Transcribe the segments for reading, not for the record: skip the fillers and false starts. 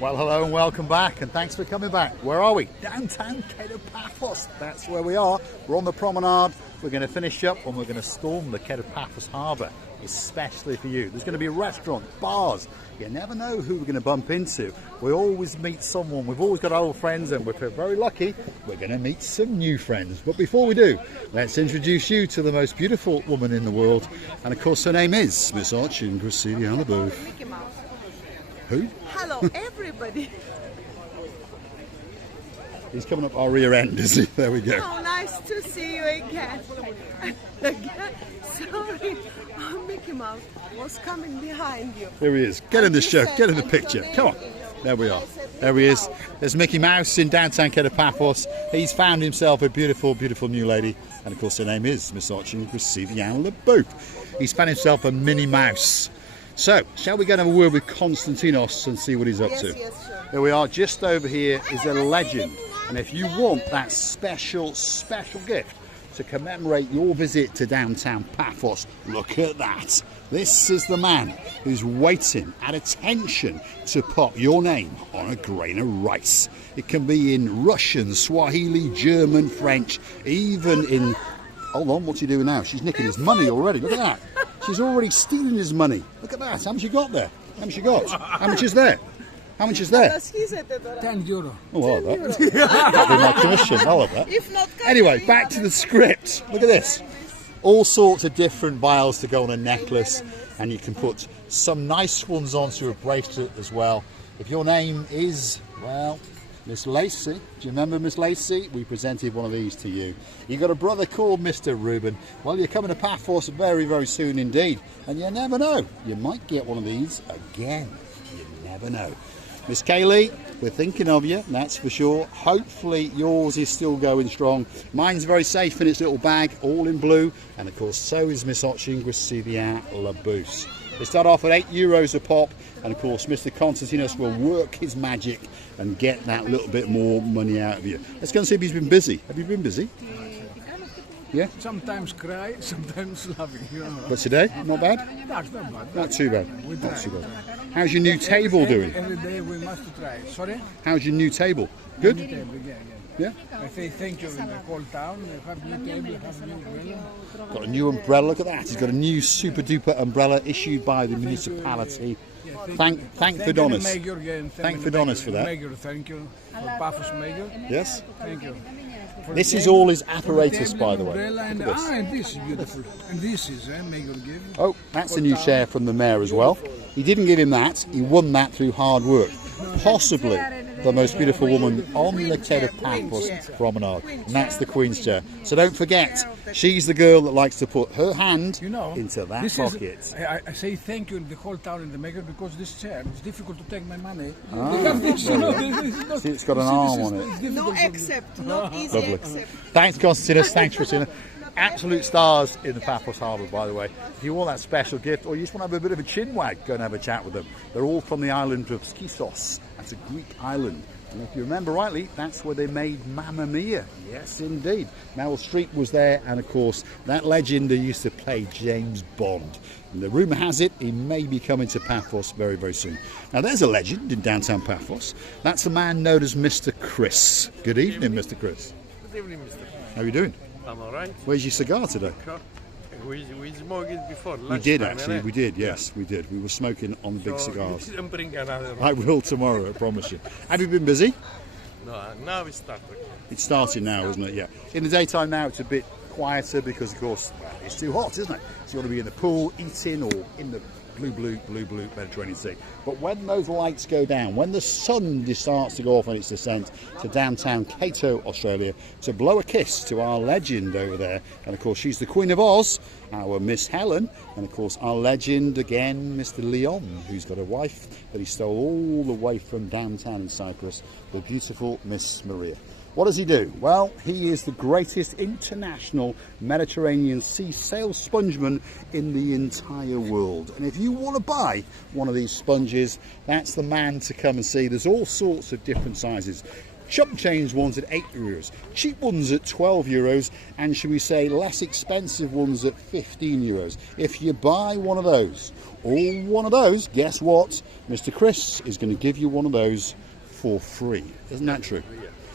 Well, hello and welcome back, and thanks for coming back. Where are we? Downtown Paphos. That's where we are. We're on the promenade. We're going to finish up and we're going to storm the Paphos harbour, especially for you. There's going to be restaurants, bars. You never know who we're going to bump into. We always meet someone. We've always got old friends, and if we're very lucky, we're going to meet some new friends. But before we do, let's introduce you to the most beautiful woman in the world. And of course, her name is Miss Archie Graciliana. Who? Hello, everybody. He's coming up our rear end, is he? There we go. Oh, nice to see you again. Sorry, Mickey Mouse was coming behind you. Here he is. Get in the show. Get in the picture. Come on. There we are. There he is. There's Mickey Mouse in downtown Paphos. He's found himself a beautiful, beautiful new lady. And of course, her name is Miss Archie Graciliana. He's found himself a Minnie Mouse. So, shall we go and have a word with Konstantinos and see what he's up to? Yes, sure. Here we are, just over here is a legend. And if you want that special, special gift to commemorate your visit to downtown Paphos, look at that. This is the man who's waiting at attention to pop your name on a grain of rice. It can be in Russian, Swahili, German, French, even in... Hold on, what's he doing now? She's nicking his money already, look at that. She's already stealing his money. Look at that. How much you got there? How much you got? How much is there? How much is there? €10. Oh, I love that. That'll be my commission. I love that. If not, Anyway, back to the script. Look at this. All sorts of different vials to go on a necklace, and you can put some nice ones onto a bracelet as well. If your name is, well, Miss Lacey, do you remember Miss Lacey? We presented one of these to you. You got a brother called Mr. Ruben. Well, you're coming to Paphos very, very soon indeed. And you never know, you might get one of these again. You never know. Miss Kaylee, we're thinking of you, that's for sure. Hopefully yours is still going strong. Mine's very safe in its little bag, all in blue. And of course, so is Miss Archie Graciliana. They start off at €8 a pop, and of course Mr. Konstantinos will work his magic and get that little bit more money out of you. Let's go and see if he's been busy. Have you been busy? Yeah? Sometimes cry, sometimes laughing. You know. But today, not bad? That's not bad. Not too bad. Not too bad. How's your new table doing? Every day we must try. Sorry? How's your new table? Good? New table, Yeah? I say thank you in the whole town. We have new table, have new umbrella. Got a new umbrella, look at that. He's got a new super duper umbrella issued by the municipality. Thank Fidonis. Thank Fidonis for that. Mayor, thank you. For Paphos Mayor. Yes? Thank you. This is all his apparatus, by the way. And, and this is beautiful. And this is Mayor gift. Oh, that's a new chair from the mayor as well. He didn't give him that. He won that through hard work. Possibly the most beautiful woman on the Paphos Promenade, and that's the Queen's chair. So don't forget, she's the girl that likes to put her hand into that pocket. I say thank you in the whole town in the maker because this chair, it's difficult to take my money. See, it's got an arm on it. No accept, not easy Lovely. accept. Thanks, Konstantinos. Thanks, Christina. Absolute stars in the Paphos Harbour, by the way. If you want that special gift, or you just want to have a bit of a chinwag, go and have a chat with them. They're all from the island of Skisos. That's a Greek island. And if you remember rightly, that's where they made Mamma Mia. Yes, indeed. Meryl Streep was there, and of course, that legend who used to play James Bond. And the rumour has it, he may be coming to Paphos very, very soon. Now, there's a legend in downtown Paphos. That's a man known as Mr. Chris. Good evening, Mr. Chris. Good evening, Mr. How are you doing? I'm all right. Where's your cigar today? We smoked it before. We did actually, we did, yes, we did. We were smoking on the big cigars. You didn't bring another one. I will tomorrow, I promise you. Have you been busy? No, now we start. It's starting now, isn't it? Yeah. In the daytime now, it's a bit quieter because, of course, well, it's too hot, isn't it? So you want to be in the pool, eating, or in the blue Mediterranean Sea. But when those lights go down, when the sun starts to go off on its descent to downtown Cato, Australia, to blow a kiss to our legend over there, and of course she's the Queen of Oz, our Miss Helen, and of course our legend again, Mr. Leon, who's got a wife that he stole all the way from downtown in Cyprus, the beautiful Miss Maria. What does he do? Well, he is the greatest international Mediterranean Sea sail spongeman in the entire world. And if you want to buy one of these sponges, that's the man to come and see. There's all sorts of different sizes. chump change ones at €8, cheap ones at €12, and should we say less expensive ones at €15. If you buy one of those, or one of those, guess what? Mr. Chris is going to give you one of those for free. Isn't that true?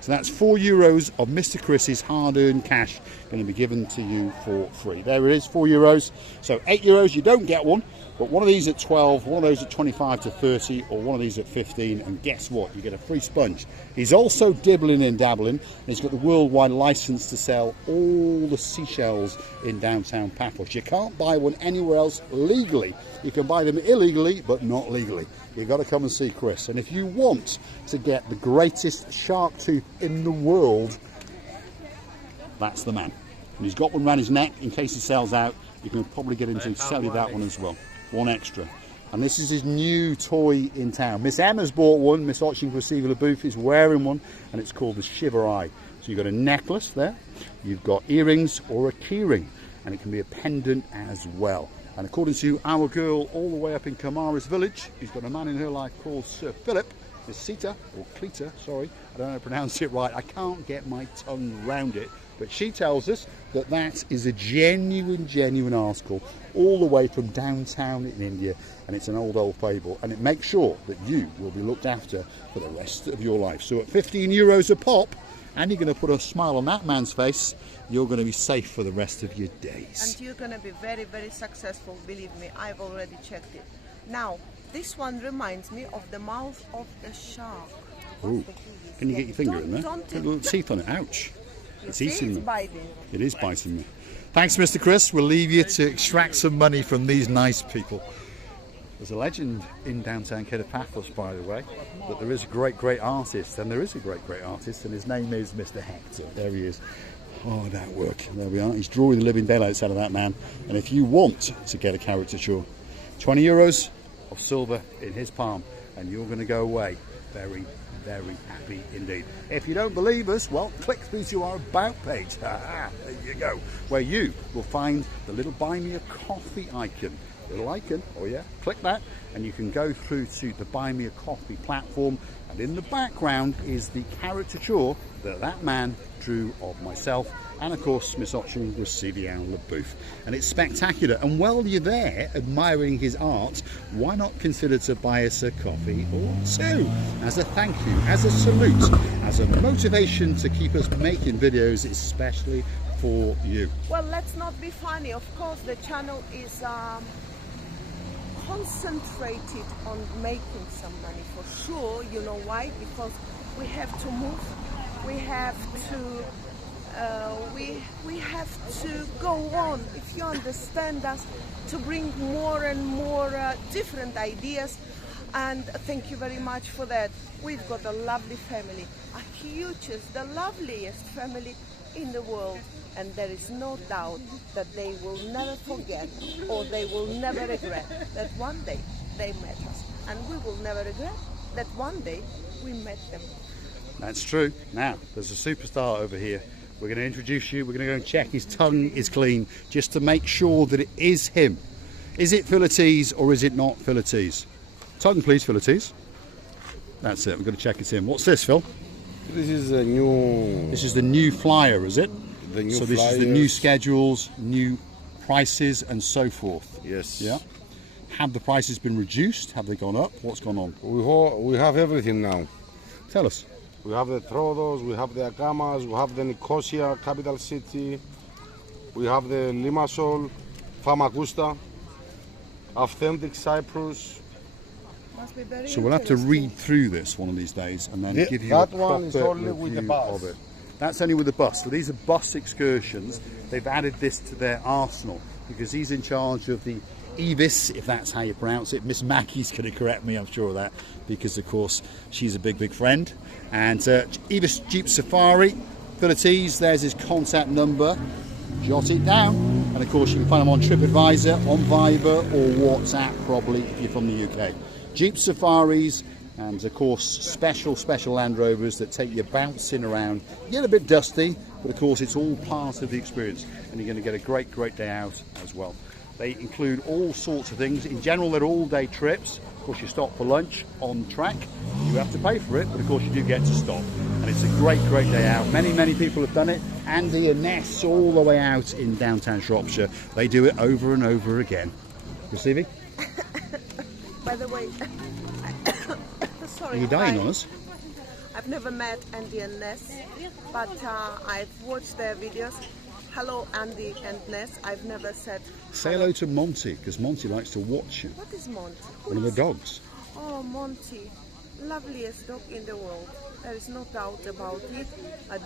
So that's €4 of Mr. Chris's hard-earned cash going to be given to you for free. There it is, €4. So €8 you don't get one, but one of these at 12, one of those at 25 to 30, or one of these at 15, and guess what? You get a free sponge. He's also dibbling and dabbling, and he's got the worldwide license to sell all the seashells in downtown Paphos. You can't buy one anywhere else legally. You can buy them illegally, but not legally. You've got to come and see Chris. And if you want to get the greatest shark tooth in the world, that's the man. And he's got one around his neck in case he sells out. You can probably get him to sell you that one as well. One extra. And this is his new toy in town. Miss Emma's bought one. Miss Oching Booth is wearing one, and it's called the Shiver Eye. So you've got a necklace there. You've got earrings or a keyring, and it can be a pendant as well. And according to our girl all the way up in Kamara's village, who's got a man in her life called Sir Philip, Miss Sita, or Cleta, sorry, I don't know how to pronounce it right. I can't get my tongue round it. But she tells us that that is a genuine article all the way from downtown in India, and it's an old fable, and it makes sure that you will be looked after for the rest of your life. So at €15 a pop, and you're going to put a smile on that man's face, you're going to be safe for the rest of your days. And you're going to be very, very successful, believe me. I've already checked it. Now, this one reminds me of the mouth of the shark. Ooh. Can you get your finger in there? Don't Got a little teeth on it. Ouch. It's eating me. Biting. It is biting me. Thanks, Mr. Chris. We'll leave you to extract some money from these nice people. There's a legend in downtown Paphos, by the way, that there is a great artist, and there is a great artist, and his name is Mr. Hector. There he is. Oh, that work. There we are. He's drawing the living daylights out of that man. And if you want to get a caricature, €20 of silver in his palm, and you're going to go away very happy indeed. If you don't believe us, well, click through to our About page. There you go. Where you will find the little Buy Me a Coffee icon. Little icon, oh yeah, click that, and you can go through to the Buy Me a Coffee platform, and in the background is the caricature that man drew of myself, and of course Miss Oching was CVL LaBouffe, and it's spectacular. And while you're there admiring his art, why not consider to buy us a coffee or two as a thank you, as a salute, as a motivation to keep us making videos especially for you. Well, let's not be funny. Of course, the channel is concentrated on making some money for sure. You know why? Because we have to move, we have to we have to go on, if you understand us, to bring more and more different ideas. And thank you very much for that. We've got a lovely family, a hugest, the loveliest family in the world, and there is no doubt that they will never forget, or they will never regret that one day they met us, and we will never regret that one day we met them. That's true. Now there's a superstar over here. We're going to introduce you. We're going to go and check his tongue is clean, just to make sure that it is him. Is it Philippines or is it not Philippines? Tongue please, Philippines. That's it. We're going to check it's him. What's this, Phil? This is a new... This is the new flyer, is it? The new so this flyers. is the new schedules, new prices and so forth. Yes. Yeah. Have the prices been reduced? Have they gone up? What's gone on? We have everything now. Tell us. We have the Trodos, we have the Akamas, we have the Nicosia, capital city. We have the Limassol, Famagusta, authentic Cyprus. Must be very So we'll have to interesting. read through this one of these days and then give you that a one is proper only with the review bus. of it. That's only with the bus. So these are bus excursions. They've added this to their arsenal because he's in charge of the Evis, if that's how you pronounce it. Miss Mackie's going to correct me, I'm sure of that, because of course she's a big friend. And Evis Jeep Safari, Philippines, there's his contact number. Jot it down. And of course you can find him on TripAdvisor, on Viber or WhatsApp probably if you're from the UK. Jeep Safaris, and of course special Land Rovers that take you bouncing around. You get a bit dusty, but of course it's all part of the experience, and you're going to get a great day out as well. They include all sorts of things. In general, they're all-day trips, course, you stop for lunch on track. You have to pay for it, but of course you do get to stop. And it's a great, great day out. Many, many people have done it. Andy and Ness all the way out in downtown Shropshire. They do it over and over again. Receiving? By the way, sorry. Are you dying on us? I've never met Andy and Ness, but I've watched their videos. Hello, Andy and Ness. I've never said. Say hello to Monty, because Monty likes to watch you. What is Monty? One of the dogs. Oh, Monty. Loveliest dog in the world. There is no doubt about it.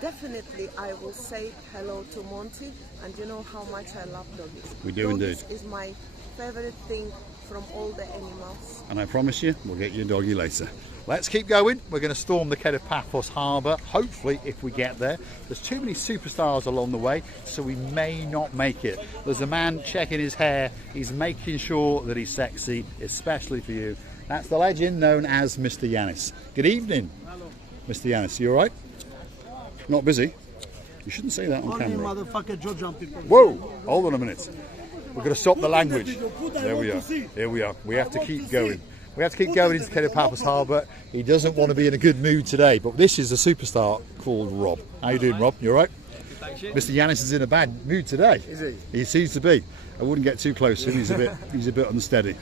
Definitely, I will say hello to Monty. And you know how much I love doggies. We do indeed. Is my favorite thing from all the animals. And I promise you, we'll get you a doggy later. Let's keep going. We're going to storm the Quay of Paphos Harbour, hopefully, if we get there. There's too many superstars along the way, so we may not make it. There's a man checking his hair. He's making sure that he's sexy, especially for you. That's the legend known as Mr. Yanis. Good evening, Hello. Mr. Yanis. You all right? Not busy? You shouldn't say that on Only camera. motherfucker Georgian people. Whoa! Hold on a minute. We're going to stop the language. There we are. Here we are. We have to keep going. We have to keep going into Quay of Paphos Harbour. He doesn't want to be in a good mood today, but this is a superstar called Rob. How you doing, Rob? You all right? Mr. Yanis is in a bad mood today. Is he? He seems to be. I wouldn't get too close to him. He's a bit unsteady.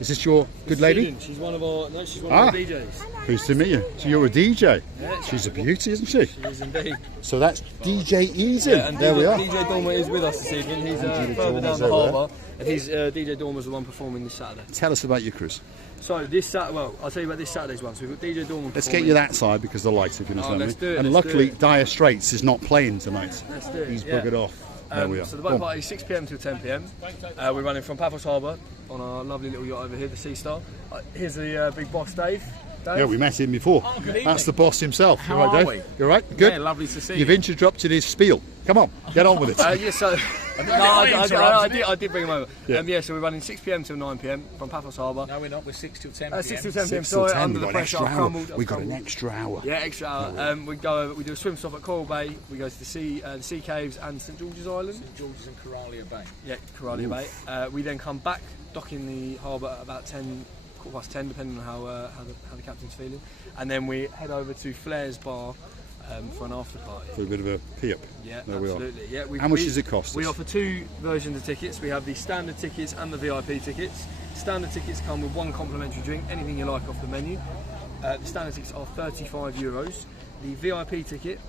Is this your good lady? She's one of our. No, she's one of our DJs. Pleased to meet you. So you're a DJ. Yeah. She's a beauty, isn't she? She is indeed. So that's DJ Eden. Yeah, and there we are. DJ Dormer is with us this evening. He's further down the harbour, and he's DJ Dormer's the one performing this Saturday. Tell us about your cruise. So this Saturday, well, I'll tell you about this Saturday's one. So we've got DJ Dormer. Let's get you that side because of the light, if you understand let's me. do it, And let's luckily, do it. Dire Straits is not playing tonight. Let's do it. He's yeah. buggered off. There we are. So the Go boat on. party is 6 p.m. till 10 p.m. We're running from Paphos Harbour on our lovely little yacht over here, the Sea Star. Here's the big boss, Dave. Dave. Yeah, we met him before. Oh, good evening. That's the boss himself. How you all right, are Dave? we? You all right? Good? Yeah, lovely to see You've you. interrupted his spiel. Come on, get on with it. Yeah, so I did bring him over. Yeah. So we're running 6 p.m. till 9 p.m. from Paphos Harbour. No, we're not. We're 6 till 10 p.m. 6 till 10 p.m. 6 till Sorry, 10, under we've the got an pressure, extra I've hour. crumbled. We've got an extra hour. Yeah, extra hour. We do a swim stop at Coral Bay. We go to the sea caves and St George's Island. St George's and Coralia Bay. Yeah, Coralia Bay. We then come back, dock in the harbour at about 10:15, depending on how the captain's feeling, and then we head over to Flair's Bar for an after party. For a bit of a pee up. Yeah, There we are. absolutely. Yeah, How much does it cost We us? offer two versions of tickets. We have the standard tickets and the VIP tickets. Standard tickets come with one complimentary drink, anything you like off the menu. The standard tickets are €35. The VIP ticket,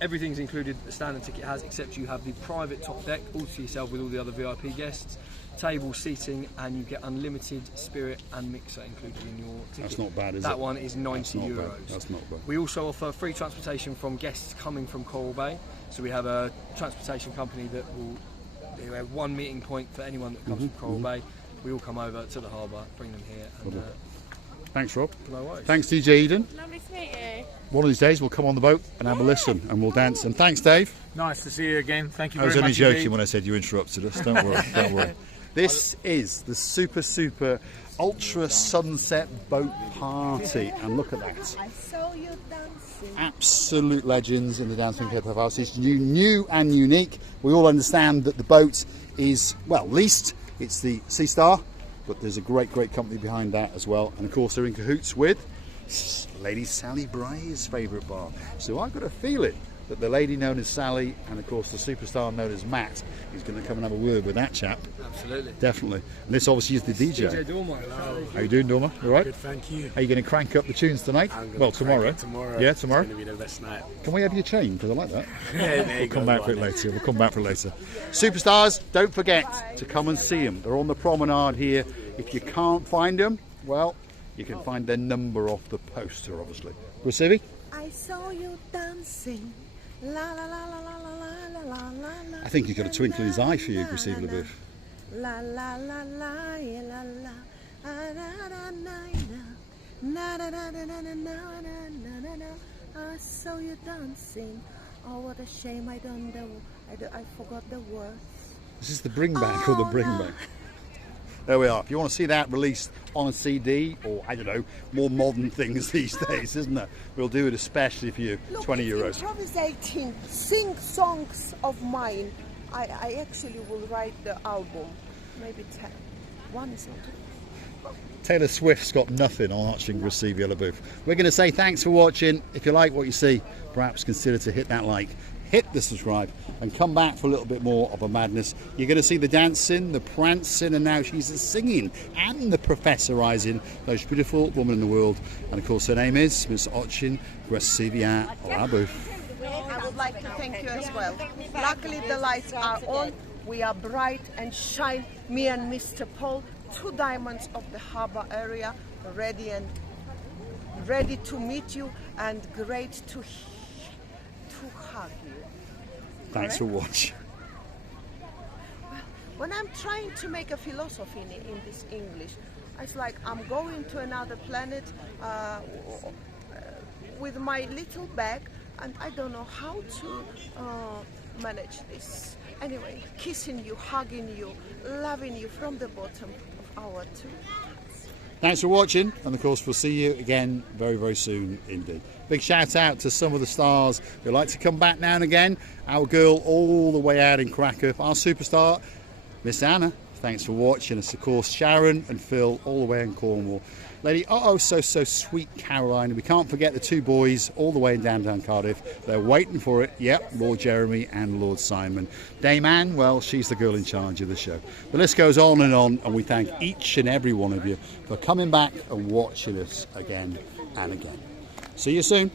everything's included the standard ticket has, except you have the private top deck all to yourself with all the other VIP guests, table seating, and you get unlimited spirit and mixer included in your ticket. That's not bad, is it? That one is €90. That's not bad. That's not bad. We also offer free transportation from guests coming from Coral Bay. So we have a transportation company that will have one meeting point for anyone that comes from Coral Bay. We all come over to the harbour, bring them here, and Thanks, Rob. no worries. Thanks, DJ Eden. Lovely to meet you. One of these days we'll come on the boat and have a listen and we'll dance. And thanks, Dave. Nice to see you again. Thank you I was very only much. joking indeed. when I said you interrupted us. Don't worry, don't worry. This is the super ultra sunset boat party, and look at that. I saw you dancing. Absolute legends in the Dancing Cape of House. It's new and unique. We all understand that the boat is, well, leased. It's the Sea Star, but there's a great company behind that as well. And of course, they're in cahoots with Lady Sally Bray's favourite bar. So I've got a feeling that the lady known as Sally and of course the superstar known as Matt is going to come and have a word with that chap. Absolutely. Definitely. And this obviously is the DJ. DJ Dormer. How you doing, Dormer? You all right? Good, thank you. Are you going to crank up the tunes tonight? I'm gonna Well, crank tomorrow. it tomorrow. Yeah, tomorrow. It's going to be the best night. Can we have your chain? Because I like that. There you We'll come go, back for it go on later. We'll come back for it later. Superstars, don't forget to come and see them. They're on the promenade here. If you can't find them, well, you can find their number off the poster, obviously. Receiving? I saw you dancing. La la la la la la la la la. I think he's got a twinkle in his eye for you, Receiving a bit. La la la la la la. Na na na na na na na na. I saw you dancing. Oh, what a shame! I forgot the words. This is the bring back or the bring back. There we are. If you want to see that released on a CD or, I don't know, more modern things these days, isn't it? We'll do it especially for you. Look, €20. it's improvisating, sing songs of mine. I actually will write the album. Maybe 10. One is not enough. Taylor Swift's got nothing on watching Receive Yellow Booth. We're going to say thanks for watching. If you like what you see, perhaps consider to hit that like, hit the subscribe, and come back for a little bit more of a madness. You're going to see the dancing, the prancing, and now she's the singing and the professorizing. Most beautiful woman in the world. And of course her name is Miss Ochin Receive Yellow Booth. I would like to thank you as well. Luckily the lights are on. We are bright and shine. Me and Mr. Paul, 2 diamonds of the harbor area, ready to meet you and great to hug you. Thanks for watching. When I'm trying to make a philosophy in this English, it's like I'm going to another planet with my little bag, and I don't know how to manage this. Anyway, kissing you, hugging you, loving you from the bottom of our 2 hearts. Thanks for watching, and of course we'll see you again very, very soon indeed. Big shout out to some of the stars who like to come back now and again. Our girl all the way out in Krakow, our superstar, Miss Anna. Thanks for watching us. Of course, Sharon and Phil all the way in Cornwall. Lady so sweet Caroline. We can't forget the 2 boys all the way in downtown Cardiff. They're waiting for it. Yep, Lord Jeremy and Lord Simon. Dame Anne, well, she's the girl in charge of the show. The list goes on, and we thank each and every one of you for coming back and watching us again and again. See you soon.